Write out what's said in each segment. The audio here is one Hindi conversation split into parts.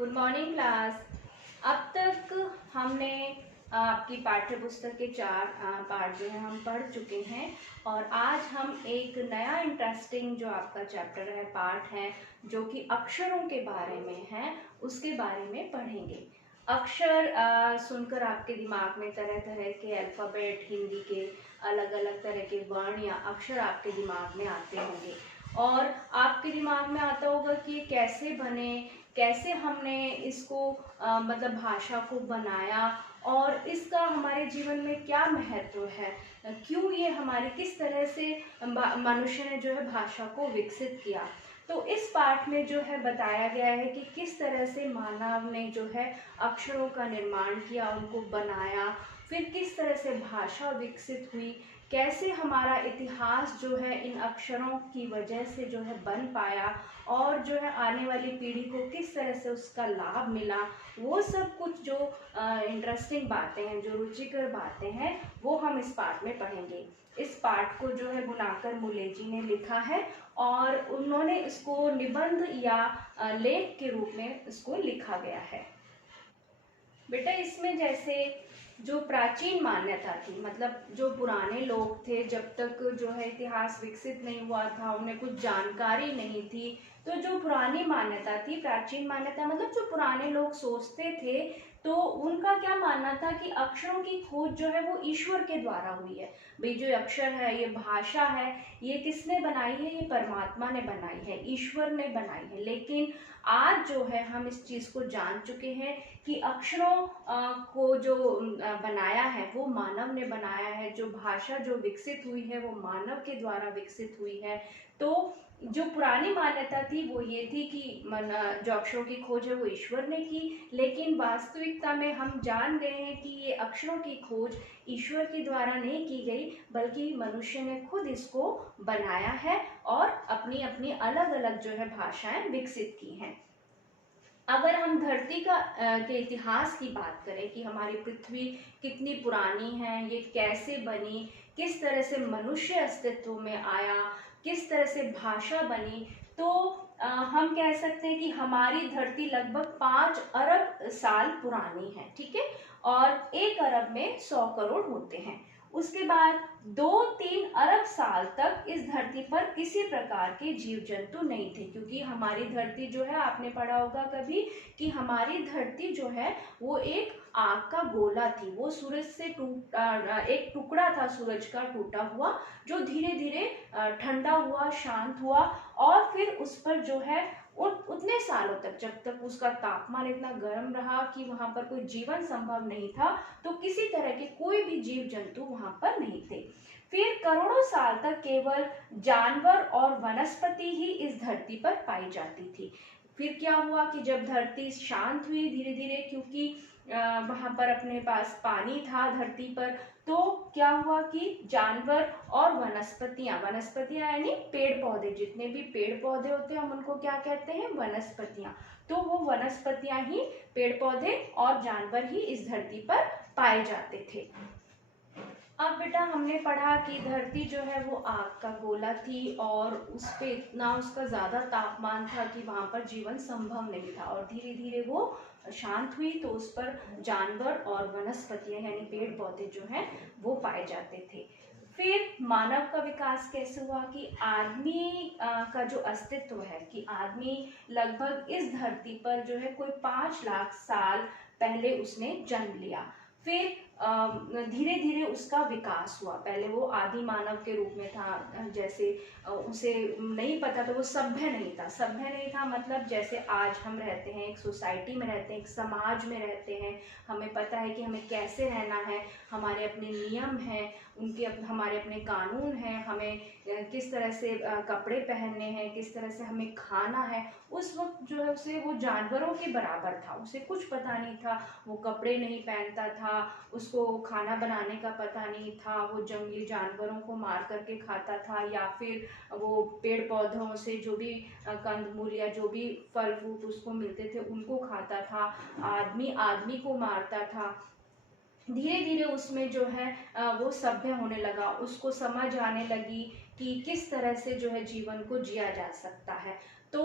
Good morning class. अब तक हमने आपकी पाठ्य पुस्तक के 4 पार्ट जो है हम पढ़ चुके हैं और आज हम एक नया इंटरेस्टिंग जो आपका चैप्टर है, पार्ट है, जो कि अक्षरों के बारे में है, उसके बारे में पढ़ेंगे। अक्षर सुनकर आपके दिमाग में तरह तरह के अल्फ़ाबेट, हिंदी के अलग अलग तरह के वर्ण या अक्षर आपके दिमाग में आते होंगे और आपके दिमाग में आता होगा कि ये कैसे बने, कैसे हमने इसको मतलब भाषा को बनाया और इसका हमारे जीवन में क्या महत्व है, क्यों ये हमारे किस तरह से मनुष्य ने जो है भाषा को विकसित किया। तो इस पाठ में जो है बताया गया है कि किस तरह से मानव ने जो है अक्षरों का निर्माण किया, उनको बनाया, फिर किस तरह से भाषा विकसित हुई, कैसे हमारा इतिहास जो है इन अक्षरों की वजह से जो है बन पाया और जो है आने वाली पीढ़ी को किस तरह से उसका लाभ मिला। वो सब कुछ जो इंटरेस्टिंग बातें हैं, जो रुचिकर बातें हैं, वो हम इस पाठ में पढ़ेंगे। इस पाठ को जो है गुणाकर मुले जी ने लिखा है और उन्होंने इसको निबंध या लेख के रूप में इसको लिखा गया है। बेटा इसमें जैसे जो प्राचीन मान्यता थी, मतलब जो पुराने लोग थे, जब तक जो है इतिहास विकसित नहीं हुआ था, उन्हें कुछ जानकारी नहीं थी, तो जो पुरानी मान्यता थी, प्राचीन मान्यता मतलब जो पुराने लोग सोचते थे, तो उनका क्या मानना था कि अक्षरों की खोज जो है वो ईश्वर के द्वारा हुई है। भाई जो अक्षर है, ये भाषा है, ये किसने बनाई है? ये परमात्मा ने बनाई है, ईश्वर ने बनाई है। लेकिन आज जो है हम इस चीज़ को जान चुके हैं कि अक्षरों को जो बनाया है वो मानव ने बनाया है, जो भाषा जो विकसित हुई है वो मानव के द्वारा विकसित हुई है। तो जो पुरानी मान्यता थी वो ये थी कि जो अक्षरों की खोज है वो ईश्वर ने की, लेकिन वास्तविकता में हम जान गए हैं कि ये अक्षरों की खोज ईश्वर के द्वारा नहीं की गई, बल्कि मनुष्य ने खुद इसको बनाया है और अपनी अपनी अलग अलग जो है भाषाएं विकसित की हैं। अगर हम धरती के इतिहास की बात करें कि हमारी पृथ्वी कितनी पुरानी है, ये कैसे बनी, किस तरह से मनुष्य अस्तित्व में आया, किस तरह से भाषा बनी, तो हम कह सकते हैं कि हमारी धरती लगभग 5 अरब साल पुरानी है, ठीक है, और 1 अरब में 100 करोड़ होते हैं। उसके बाद 2-3 अरब साल तक इस धरती पर किसी प्रकार के जीव जंतु नहीं थे, क्योंकि हमारी धरती जो है, आपने पढ़ा होगा कभी कि हमारी धरती जो है वो एक आग का गोला थी। वो सूरज से एक टुकड़ा था सूरज का टूटा हुआ, जो धीरे धीरे ठंडा हुआ, शांत हुआ और फिर उस पर जो है उतने सालों तक, जब तक उसका तापमान इतना गर्म रहा कि वहां पर कोई जीवन संभव नहीं था, तो किसी तरह के कोई भी जीव जंतु वहां पर नहीं थे। फिर करोड़ों साल तक केवल जानवर और वनस्पति ही इस धरती पर पाई जाती थी। फिर क्या हुआ कि जब धरती शांत हुई धीरे धीरे, क्योंकि वहां पर अपने पास पानी था धरती पर, तो क्या हुआ कि जानवर और वनस्पतियां यानी पेड़ पौधे, जितने भी पेड़ पौधे होते हैं हम उनको क्या कहते हैं? वनस्पतियां। तो वो वनस्पतियां ही, पेड़ पौधे और जानवर ही इस धरती पर पाए जाते थे। अब बेटा हमने पढ़ा कि धरती जो है वो आग का गोला थी और उस पे इतना उसका ज़्यादा तापमान था कि वहाँ पर जीवन संभव नहीं था, और धीरे धीरे वो शांत हुई तो उस पर जानवर और वनस्पतियां यानी पेड़ पौधे जो हैं वो पाए जाते थे। फिर मानव का विकास कैसे हुआ कि आदमी का जो अस्तित्व है, कि आदमी लगभग इस धरती पर जो है कोई 5 लाख साल पहले उसने जन्म लिया। फिर धीरे धीरे उसका विकास हुआ। पहले वो आदि मानव के रूप में था, जैसे उसे नहीं पता था, वो सभ्य नहीं था, मतलब जैसे आज हम रहते हैं, एक सोसाइटी में रहते हैं, एक समाज में रहते हैं, हमें पता है कि हमें कैसे रहना है, हमारे अपने नियम हैं, हमारे अपने कानून हैं, हमें किस तरह से कपड़े पहनने हैं, किस तरह से हमें खाना है। उस वक्त जो है उसे वो जानवरों के बराबर था, उसे कुछ पता नहीं था, वो कपड़े नहीं पहनता था, उसको खाना बनाने का पता नहीं था, वो जंगली जानवरों को मार करके खाता था, या फिर वो पेड़ पौधों से जो भी कंदमूल या जो भी फल फ्रूट उसको मिलते थे उनको खाता था, आदमी को मारता था। धीरे धीरे उसमें जो है वो सभ्य होने लगा, उसको समझ आने लगी कि किस तरह से जो है जीवन को जिया जा सकता है। तो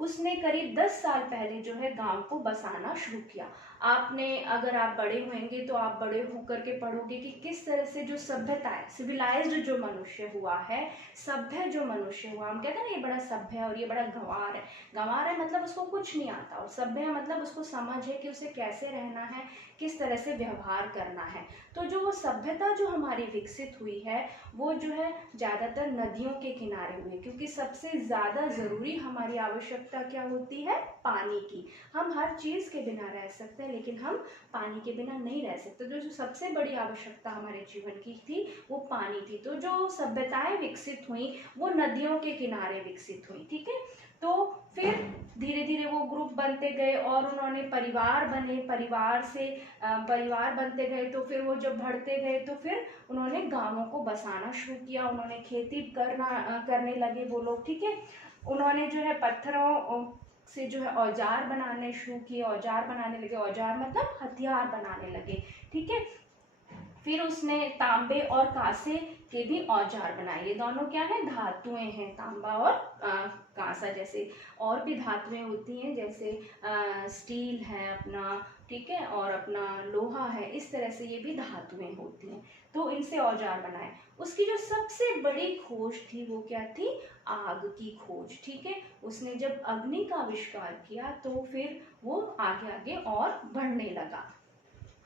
उसने करीब 10 साल पहले जो है गांव को बसाना शुरू किया। आपने, अगर आप बड़े होंगे तो आप बड़े होकर के पढ़ोगे कि किस तरह से जो सभ्यता है, सिविलाइज्ड जो मनुष्य हुआ है, सभ्य जो मनुष्य हुआ, हम कहते हैं ना ये बड़ा सभ्य है और ये बड़ा गंवार है। गंवार है मतलब उसको कुछ नहीं आता, और सभ्य है मतलब उसको समझ है कि उसे कैसे रहना है, किस तरह से व्यवहार करना है। तो जो वो सभ्यता जो हमारी विकसित हुई है वो जो है ज़्यादातर नदियों के किनारे हुई है, क्योंकि सबसे ज़्यादा ज़रूरी हमारी आवश्यकता क्या होती है? पानी की। हम हर चीज़ के बिना रह सकते हैं लेकिन हम पानी के बिना नहीं रह सकते। तो जो सबसे बड़ी आवश्यकता हमारे जीवन की थी वो पानी थी। तो जो सभ्यताएं विकसित हुई वो नदियों के किनारे विकसित हुई, ठीक है। तो फिर धीरे धीरे वो ग्रुप बनते गए और उन्होंने परिवार बने, परिवार बनते गए। तो फिर वो जब बढ़ते गए तो फिर उन्होंने गांवों को बसाना शुरू किया, उन्होंने खेती करने लगे वो लोग, ठीक है। उन्होंने जो है पत्थरों से जो है औजार बनाने शुरू किए, औजार बनाने लगे, औजार मतलब हथियार बनाने लगे, ठीक है। फिर उसने तांबे और कांसे के भी औजार बनाए। ये दोनों क्या है? धातुएं हैं, तांबा और कांसा। जैसे और भी धातुएं होती हैं, जैसे स्टील है अपना, ठीक है, और अपना लोहा है, इस तरह से ये भी धातुएं होती हैं। तो इनसे औजार बनाए। उसकी जो सबसे बड़ी खोज थी वो क्या थी? आग की खोज, ठीक है। उसने जब अग्नि का आविष्कार किया तो फिर वो आगे आगे और बढ़ने लगा।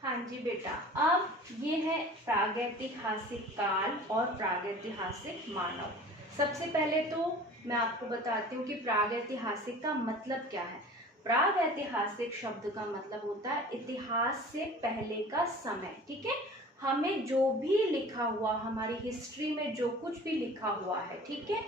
हाँ जी बेटा, अब ये है प्रागैतिहासिक काल और प्रागैतिहासिक मानव। सबसे पहले तो मैं आपको बताती हूँ कि प्रागैतिहासिक का मतलब क्या है। प्रागैतिहासिक शब्द का मतलब होता है इतिहास से पहले का समय, ठीक है। हमें जो भी लिखा हुआ, हमारी हिस्ट्री में जो कुछ भी लिखा हुआ है, ठीक है,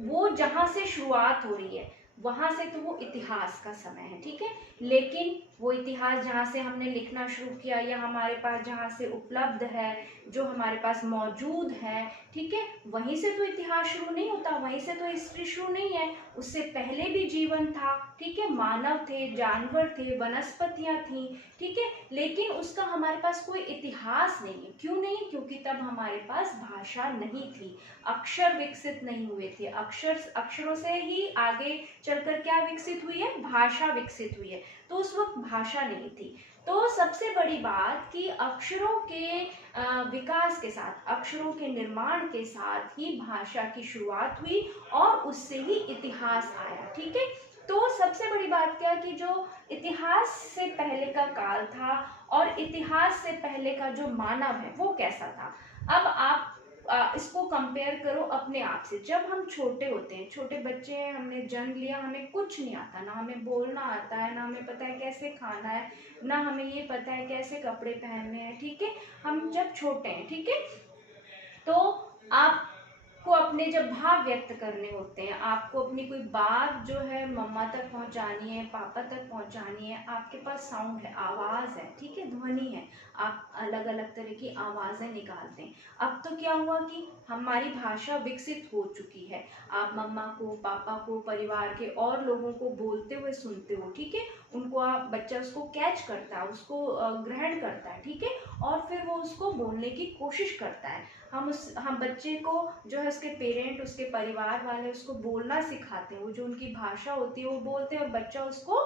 वो जहाँ से शुरुआत हो रही है वहां से तो वो इतिहास का समय है, ठीक है। लेकिन वो इतिहास जहाँ से हमने लिखना शुरू किया या हमारे पास जहाँ से उपलब्ध है, जो हमारे पास मौजूद है, ठीक है, वहीं से तो इतिहास शुरू नहीं होता, वहीं से तो हिस्ट्री शुरू नहीं है। उससे पहले भी जीवन था, ठीक है, मानव थे, जानवर थे, वनस्पतियां थी, ठीक है, लेकिन उसका हमारे पास कोई इतिहास नहीं है। क्यों नहीं? क्योंकि तब हमारे पास भाषा नहीं थी, अक्षर विकसित नहीं हुए थे। अक्षरों से ही आगे चलकर क्या विकसित हुई है? भाषा विकसित हुई है। तो उस वक्त भाषा नहीं थी। तो सबसे बड़ी बात कि अक्षरों के विकास के साथ, अक्षरों के निर्माण के साथ ही भाषा की शुरुआत हुई और उससे ही इतिहास आया, ठीक है। तो सबसे बड़ी बात क्या, कि जो इतिहास से पहले का काल था और इतिहास से पहले का जो मानव है वो कैसा था। अब आप इसको कंपेयर करो अपने आप से। जब हम छोटे होते हैं, छोटे बच्चे हैं, हमने जन्म लिया, हमें कुछ नहीं आता, ना हमें बोलना आता है, ना हमें पता है कैसे खाना है, ना हमें ये पता है कैसे कपड़े पहनने हैं, ठीक है। हम जब छोटे हैं, ठीक है, तो आपको अपने जब भाव व्यक्त करने होते हैं, आपको अपनी कोई बात जो है मम्मा तक पहुंचानी है, पापा तक पहुंचानी है, आपके पास साउंड है, आवाज है, ठीक है, ध्वनि है, आप अलग अलग तरह की आवाजें निकालते हैं। अब तो क्या हुआ कि हमारी भाषा विकसित हो चुकी है, आप मम्मा को, पापा को, परिवार के और लोगों को बोलते हुए सुनते हो, ठीक है, उनको आप, बच्चा उसको कैच करता है, उसको ग्रहण करता है, ठीक है, और फिर वो उसको बोलने की कोशिश करता है। हम बच्चे को जो है उसके पेरेंट, उसके परिवार वाले उसको बोलना सिखाते हैं, वो जो उनकी भाषा होती है वो बोलते हैं और बच्चा उसको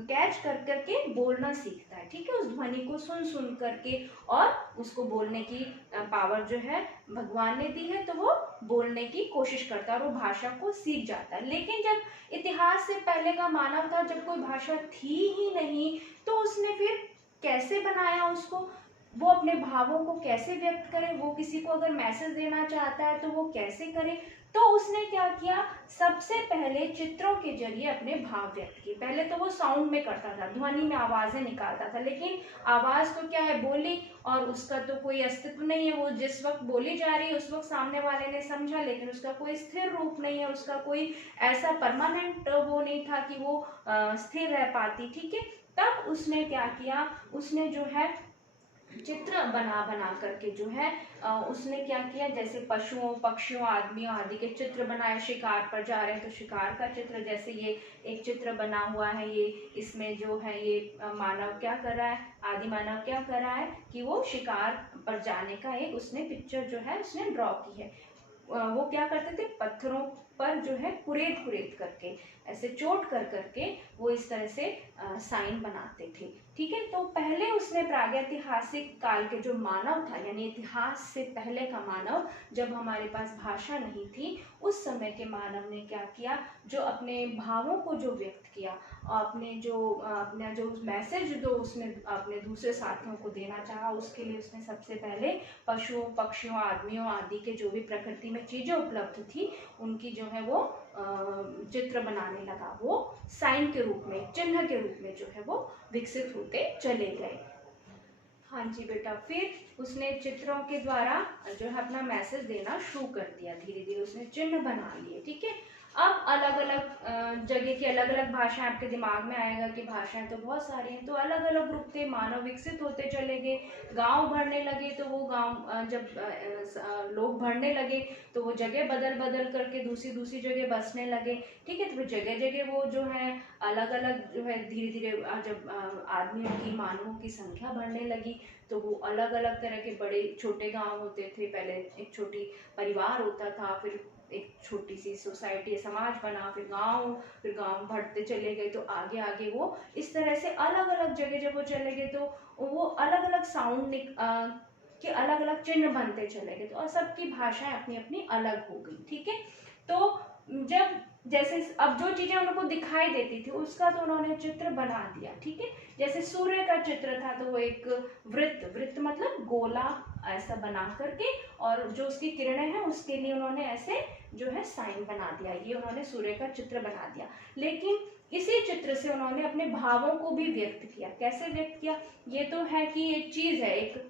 कैच कर करके बोलना सीखता है, ठीक है, उस ध्वनि को सुन सुन करके, और उसको बोलने की पावर जो है भगवान ने दी है, तो वो बोलने की कोशिश करता है और वो भाषा को सीख जाता है। लेकिन जब इतिहास से पहले का मानव था, जब कोई भाषा थी ही नहीं, तो उसने फिर कैसे बनाया उसको, वो अपने भावों को कैसे व्यक्त करे, वो किसी को अगर मैसेज देना चाहता है तो वो कैसे करे। तो उसने क्या किया, सबसे पहले चित्रों के जरिए अपने भाव व्यक्त किए। पहले तो वो साउंड में करता था, ध्वनि में आवाजें निकालता था, लेकिन आवाज तो क्या है, बोली, और उसका तो कोई अस्तित्व नहीं है। वो जिस वक्त बोली जा रही है उस वक्त सामने वाले ने समझा, लेकिन उसका कोई स्थिर रूप नहीं है, उसका कोई ऐसा परमानेंट वो नहीं था कि वो स्थिर रह पाती, ठीक है। तब उसने क्या किया, उसने जो है चित्र बना बना करके जो है उसने क्या किया, जैसे पशुओं, पक्षियों, आदमियों आदि के चित्र बनाए। शिकार पर जा रहे हैं तो शिकार का चित्र, जैसे ये एक चित्र बना हुआ है, ये इसमें जो है ये मानव क्या कर रहा है, आदि मानव क्या कर रहा है कि वो शिकार पर जाने का एक उसने पिक्चर जो है उसने ड्रॉ की है। वो क्या करते थे, पत्थरों पर जो है कुरेद कुरेद करके, ऐसे चोट कर करके वो इस तरह से साइन बनाते थे। ठीक है, तो पहले उसने प्रागैतिहासिक काल के जो मानव था, यानी इतिहास से पहले का मानव, जब हमारे पास भाषा नहीं थी, उस समय के मानव ने क्या किया, जो अपने भावों को जो व्यक्त किया, अपना जो मैसेज जो उसने अपने दूसरे साथियों को देना चाहा, उसके लिए उसने सबसे पहले पशुओं, पक्षियों, आदमियों आदि के जो भी प्रकृति में चीजें उपलब्ध थी, उनकी जो है वो चित्र बनाने लगा। वो साइन के रूप में, चिन्ह के रूप में जो है वो विकसित होते चले गए। हाँ जी बेटा, फिर उसने चित्रों के द्वारा जो है अपना मैसेज देना शुरू कर दिया। धीरे धीरे उसने चिन्ह बना लिए। ठीक है, अब अलग अलग जगह की अलग अलग भाषाएं, आपके दिमाग में आएगा कि भाषाएं तो बहुत सारी हैं, तो अलग अलग रूप से मानव विकसित होते चले गए। गांव बढ़ने लगे, तो वो गांव जब लोग बढ़ने लगे तो वो जगह बदल बदल करके दूसरी दूसरी जगह बसने लगे। ठीक है, तो जगह जगह वो जो है अलग अलग जो है धीरे धीरे जब आदमियों की, मानवों की संख्या बढ़ने लगी, तो वो अलग अलग तरह के बड़े छोटे गांव होते थे। पहले एक छोटी परिवार होता था, फिर एक छोटी सी सोसाइटी, समाज बना, फिर गांव बढ़ते चले गए, तो आगे आगे वो इस तरह से अलग अलग जगह जब वो चले गए, तो वो अलग अलग साउंड के अलग अलग चिन्ह बनते चले गए, तो और सबकी भाषाएं अपनी अपनी अलग हो गई। ठीक है, तो जब जैसे अब जो चीजें उनको दिखाई देती थी उसका तो उन्होंने चित्र बना दिया। ठीक है, जैसे सूर्य का चित्र था, तो वो एक वृत्त मतलब गोला ऐसा बना करके, और जो उसकी किरणें हैं उसके लिए उन्होंने ऐसे जो है साइन बना दिया, ये उन्होंने सूर्य का चित्र बना दिया। लेकिन इसी चित्र से उन्होंने अपने भावों को भी व्यक्त किया। कैसे व्यक्त किया, ये तो है कि एक चीज है, एक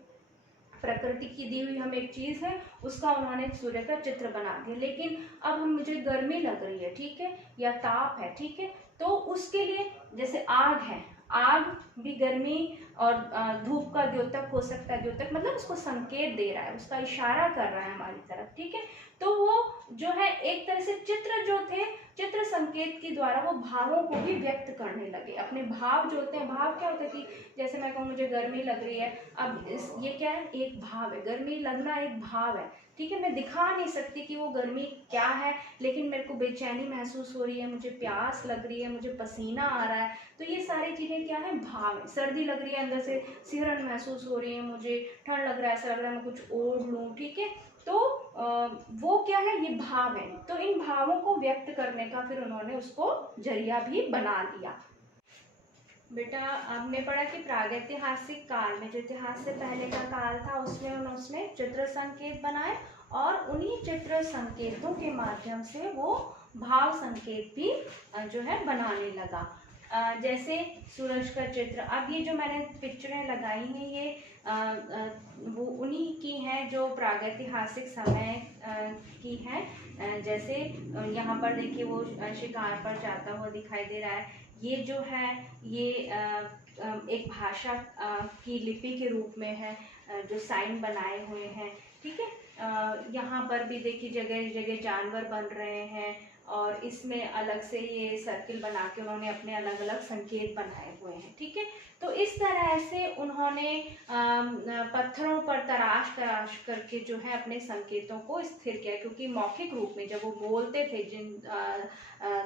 प्रकृति की दी हुई हम एक चीज है, उसका उन्होंने सूर्य का चित्र बना दिया। लेकिन अब हम, मुझे गर्मी लग रही है, ठीक है, या ताप है, ठीक है, तो उसके लिए जैसे आग है, आग भी गर्मी और धूप का द्योतक हो सकता है। द्योतक मतलब उसको संकेत दे रहा है, उसका इशारा कर रहा है हमारी तरफ। ठीक है, तो वो जो है एक तरह से चित्र जो थे, चित्र संकेत के द्वारा वो भावों को भी व्यक्त करने लगे। अपने भाव जो होते हैं, भाव क्या होता है कि जैसे मैं कहूँ मुझे गर्मी लग रही है, अब ये क्या है, एक भाव है, गर्मी लगना एक भाव है। ठीक है, मैं दिखा नहीं सकती कि वो गर्मी क्या है, लेकिन मेरे को बेचैनी महसूस हो रही है, मुझे प्यास लग रही है, मुझे पसीना आ रहा है, तो ये सारी चीजें क्या है, भाव है। सर्दी लग रही है, अंदर से सिहरन महसूस हो रही है, मुझे ठंड लग रहा है, ऐसा लग रहा है मैं कुछ ओढ़ लूं। ठीक है, तो वो क्या है, ये भाव है। तो इन भावों को व्यक्त करने का फिर उन्होंने उसको जरिया भी बना लिया। बेटा हमने पढ़ा कि प्रागैतिहासिक काल में, जो इतिहास से पहले का काल था, उसमें उसने चित्र संकेत बनाए, और उन्हीं चित्र संकेतों के माध्यम से वो भाव संकेत भी जो है बनाने लगा। जैसे सूरज का चित्र, अब ये जो मैंने पिक्चरें लगाई हैं, ये वो उन्हीं की हैं जो प्रागैतिहासिक समय की हैं। जैसे यहाँ पर देखिए वो शिकार पर जाता हुआ दिखाई दे रहा है। ये जो है ये एक भाषा की लिपि के रूप में है, जो साइन बनाए हुए हैं। ठीक है, यहाँ पर भी देखिए जगह जगह जानवर बन रहे हैं, और इसमें अलग से ये सर्किल बना के उन्होंने अपने अलग अलग संकेत बनाए हुए हैं। ठीक है, तो इस तरह से उन्होंने पत्थरों पर तराश तराश करके जो है अपने संकेतों को स्थिर किया, क्योंकि मौखिक रूप में जब वो बोलते थे, जिन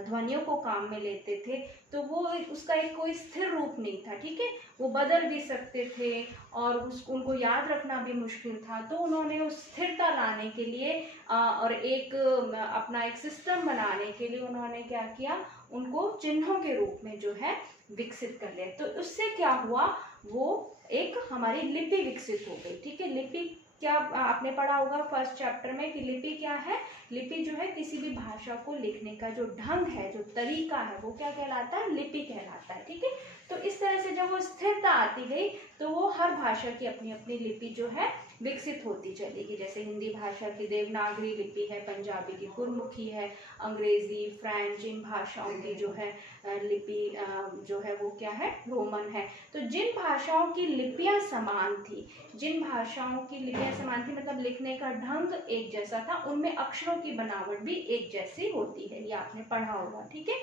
ध्वनियों को काम में लेते थे, तो वो उसका एक कोई स्थिर रूप नहीं था। ठीक है, वो बदल भी सकते थे, और उनको याद रखना भी मुश्किल था। तो उन्होंने उस स्थिरता लाने के लिए और एक अपना एक सिस्टम बनाने के लिए उन्होंने क्या किया, उनको चिन्हों के रूप में जो है विकसित कर लिया। तो उससे क्या हुआ, वो एक हमारी लिपि विकसित हो गई। ठीक है, लिपि क्या आपने पढ़ा होगा फर्स्ट चैप्टर में कि लिपि क्या है, लिपि जो है किसी भी भाषा को लिखने का जो ढंग है, जो तरीका है, वो क्या कहलाता है, लिपि कहलाता है। ठीक है, तो इस तरह से जब वो स्थिरता आती गई, तो वो हर भाषा की अपनी अपनी लिपि जो है विकसित होती चली गई। जैसे हिंदी भाषा की देवनागरी लिपि है, पंजाबी की गुरमुखी है, अंग्रेजी, फ्रेंच, इन भाषाओं की जो है लिपि जो है वो क्या है, रोमन है। तो जिन भाषाओं की लिपियां समान थी, जिन भाषाओं की लिपियां समान थी मतलब लिखने का ढंग एक जैसा था, उनमें अक्षरों की बनावट भी एक जैसी होती है, ये आपने पढ़ा होगा। ठीक है,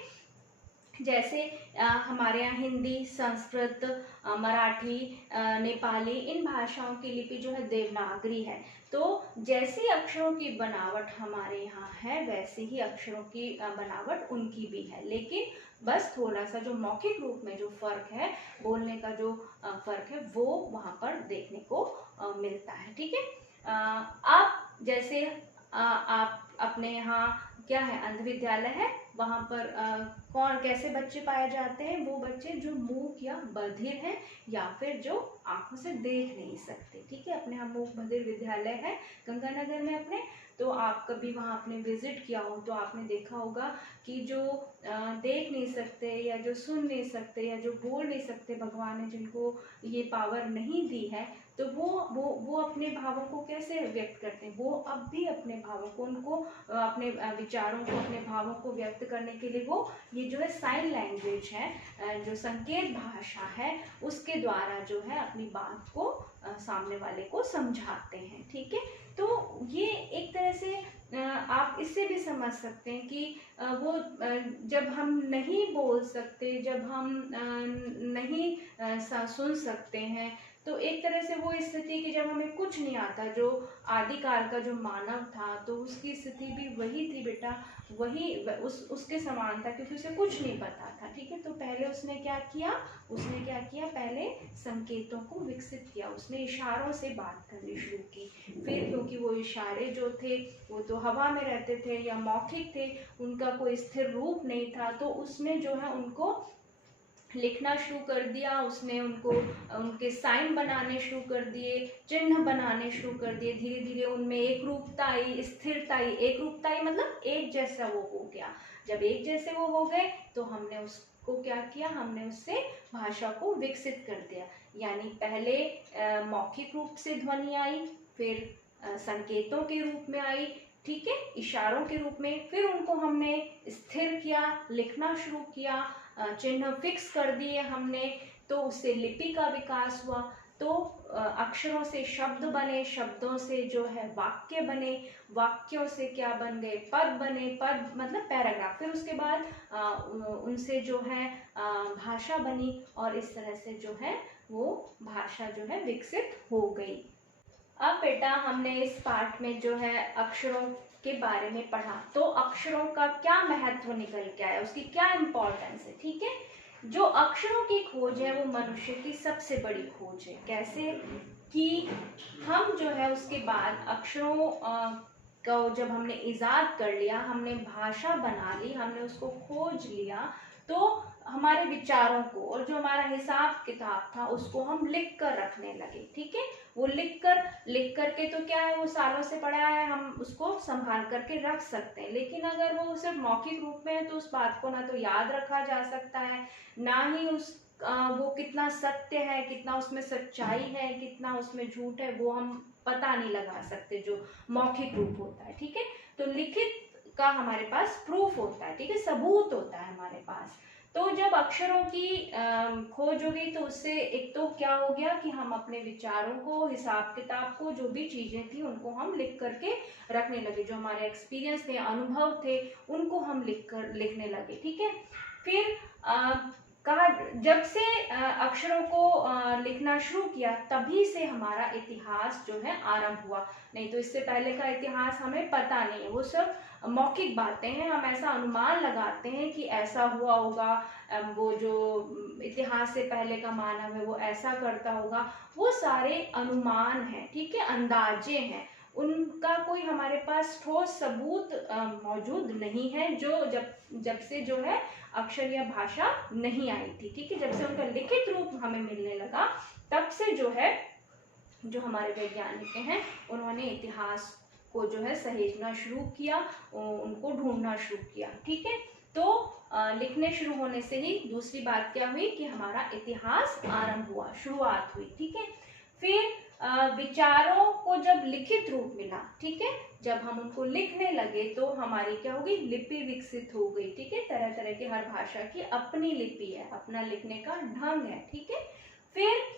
जैसे हमारे यहाँ हिंदी, संस्कृत, मराठी, नेपाली, इन भाषाओं की लिपि जो है देवनागरी है। तो जैसी अक्षरों की बनावट हमारे यहाँ है वैसे ही अक्षरों की बनावट उनकी भी है, लेकिन बस थोड़ा सा जो मौखिक रूप में जो फर्क है, बोलने का जो फर्क है, वो वहाँ पर देखने को मिलता है। ठीक है। आप जैसे आप अपने यहाँ क्या है, अंध विद्यालय है, वहाँ पर कौन कैसे बच्चे पाए जाते हैं? वो बच्चे जो मूक या बधिर हैं या फिर जो आंखों से देख नहीं सकते। ठीक है। अपने यहाँ मूक बधिर विद्यालय है गंगानगर में अपने। तो आप कभी वहाँ आपने विजिट किया हो तो आपने देखा होगा कि जो देख नहीं सकते या जो सुन नहीं सकते या जो बोल नहीं सकते, भगवान ने जिनको ये पावर नहीं दी है, तो वो अपने भावों को कैसे व्यक्त करते हैं? वो अब भी अपने भावों को, उनको अपने विचारों को, अपने भावों को व्यक्त करने के लिए वो ये जो है साइन लैंग्वेज है, जो संकेत भाषा है, उसके द्वारा जो है अपनी बात को सामने वाले को समझाते हैं। ठीक है। तो ये एक तरह से आप इससे भी समझ सकते हैं कि वो जब हम नहीं बोल सकते, जब हम नहीं सुन सकते हैं, तो एक तरह से वो स्थिति कि जब हमें कुछ नहीं आता, जो आदिकाल का जो मानव था तो उसकी स्थिति भी वही थी बेटा, वही उसके समान था, क्योंकि उसे कुछ नहीं पता था। ठीक है। तो पहले उसने क्या किया, पहले संकेतों को विकसित किया, उसने इशारों से बात करनी शुरू की। फिर क्योंकि वो इशारे जो थे वो तो हवा में रहते थे या मौखिक थे, उनका कोई स्थिर रूप नहीं था, तो उसने जो है उनको लिखना शुरू कर दिया, उसने उनको उनके साइन बनाने शुरू कर दिए, चिन्ह बनाने शुरू कर दिए। धीरे धीरे उनमें एक रूपता आई, स्थिरता आई। एक रूपता आई मतलब एक जैसा वो हो गया। जब एक जैसे वो हो गए तो हमने उसको क्या किया, हमने उससे भाषा को विकसित कर दिया। यानी पहले मौखिक रूप से ध्वनि आई, फिर संकेतों के रूप में आई, ठीक है, इशारों के रूप में, फिर उनको हमने स्थिर किया, लिखना शुरू किया, चिन्ह फिक्स कर दिए हमने, तो उससे लिपि का विकास हुआ। तो अक्षरों से शब्द बने, शब्दों से जो है वाक्य बने, वाक्यों से क्या बन गए, पद बने, पद मतलब पैराग्राफ, फिर उसके बाद उनसे जो है भाषा बनी, और इस तरह से जो है वो भाषा जो है विकसित हो गई। अब बेटा हमने इस पाठ में जो है अक्षरों के बारे में पढ़ा, तो अक्षरों का क्या महत्व निकल के आया, उसकी क्या इम्पोर्टेंस है। ठीक है। जो अक्षरों की खोज है वो मनुष्य की सबसे बड़ी खोज है। कैसे कि हम जो है उसके बाद अक्षरों को जब हमने इजाद कर लिया, हमने भाषा बना ली, हमने उसको खोज लिया, तो हमारे विचारों को और जो हमारा हिसाब किताब था उसको हम लिख कर रखने लगे। ठीक है। वो लिख कर के तो क्या है, वो सालों से पड़ा है, हम उसको संभाल करके रख सकते हैं। लेकिन अगर वो सिर्फ मौखिक रूप में है तो उस बात को ना तो याद रखा जा सकता है, ना ही वो कितना सत्य है, कितना उसमें सच्चाई है, कितना उसमें झूठ है, वो हम पता नहीं लगा सकते जो मौखिक रूप होता है। ठीक है। तो लिखित का हमारे पास प्रूफ होता है, ठीक है, सबूत होता है हमारे पास। तो जब अक्षरों की खोज हो गई तो उससे एक तो क्या हो गया कि हम अपने विचारों को, हिसाब किताब को, जो भी चीजें थी उनको हम लिख करके रखने लगे, जो हमारे एक्सपीरियंस थे, अनुभव थे, उनको हम लिखने लगे। ठीक है। फिर कहा जब से अक्षरों को लिखना शुरू किया तभी से हमारा इतिहास जो है आरंभ हुआ। नहीं तो इससे पहले का इतिहास हमें पता नहीं है, वो सब मौखिक बातें हैं, हम ऐसा अनुमान लगाते हैं कि ऐसा हुआ होगा, वो जो इतिहास से पहले का मानव है वो ऐसा करता होगा, वो सारे अनुमान हैं। ठीक है, अंदाजे हैं, उनका कोई हमारे पास ठोस सबूत मौजूद नहीं है। जो जब से जो है अक्षर या भाषा नहीं आई थी, ठीक है, जब से उनका लिखित रूप हमें मिलने लगा, तब से जो है जो हमारे वैज्ञानिक हैं उन्होंने इतिहास को जो है सहेजना शुरू किया, उनको ढूंढना शुरू किया। ठीक है। तो लिखने शुरू होने से ही दूसरी बात क्या हुई कि हमारा इतिहास आरंभ हुआ, शुरुआत हुई। ठीक है। फिर विचारों को जब लिखित रूप मिला, ठीक है, जब हम उनको लिखने लगे तो हमारी क्या होगी, लिपि विकसित हो गई। ठीक है। तरह तरह की हर भाषा की अपनी लिपि है, अपना लिखने का ढंग है। ठीक है। फिर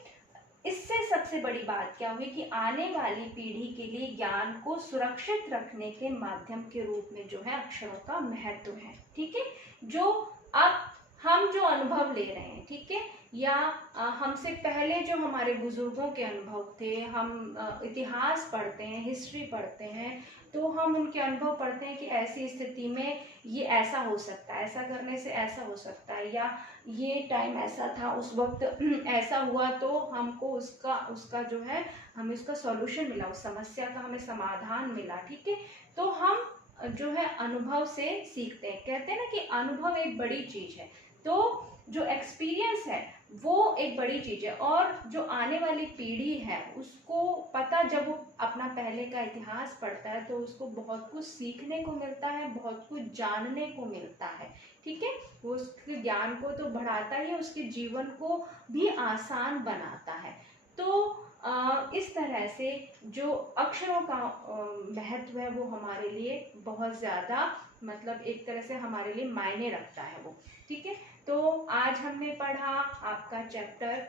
इससे सबसे बड़ी बात क्या हुई कि आने वाली पीढ़ी के लिए ज्ञान को सुरक्षित रखने के माध्यम के रूप में जो है अक्षरों का महत्व है। ठीक है। जो अब हम जो अनुभव ले रहे हैं, ठीक है, या हमसे पहले जो हमारे बुजुर्गों के अनुभव थे, हम इतिहास पढ़ते हैं, हिस्ट्री पढ़ते हैं, तो हम उनके अनुभव पढ़ते हैं कि ऐसी स्थिति में ये ऐसा हो सकता है, ऐसा करने से ऐसा हो सकता है, या ये टाइम ऐसा था, उस वक्त ऐसा हुआ, तो हमको उसका उसका जो है हमें उसका सॉल्यूशन मिला, उस समस्या का हमें समाधान मिला, ठीक है। तो हम जो है अनुभव से सीखते हैं। कहते हैं ना कि अनुभव एक बड़ी चीज है। तो जो एक्सपीरियंस है वो एक बड़ी चीज है, और जो आने वाली पीढ़ी है उसको पता, जब वो अपना पहले का इतिहास पढ़ता है तो उसको बहुत कुछ सीखने को मिलता है, बहुत कुछ जानने को मिलता है, ठीक है। वो उसके ज्ञान को तो बढ़ाता ही है, उसके जीवन को भी आसान बनाता है। तो इस तरह से जो अक्षरों का महत्व है वो हमारे लिए बहुत ज़्यादा, मतलब एक तरह से हमारे लिए मायने रखता है वो, ठीक है। तो आज हमने पढ़ा आपका चैप्टर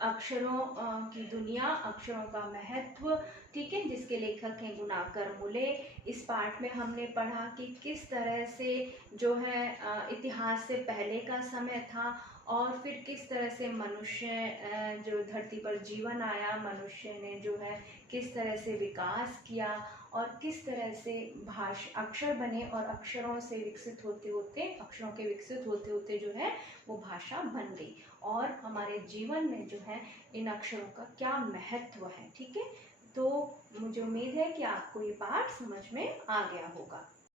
अक्षरों की दुनिया, अक्षरों का महत्व, ठीक है, जिसके लेखक हैं गुणाकर मुले। इस पाठ में हमने पढ़ा कि किस तरह से जो है इतिहास से पहले का समय था, और फिर किस तरह से मनुष्य जो धरती पर जीवन आया, मनुष्य ने जो है किस तरह से विकास किया, और किस तरह से भाषा अक्षर बने, और अक्षरों से विकसित होते होते, अक्षरों के विकसित होते होते जो है वो भाषा बन गई, और हमारे जीवन में जो है इन अक्षरों का क्या महत्व है, ठीक है। तो मुझे उम्मीद है कि आपको ये पाठ समझ में आ गया होगा।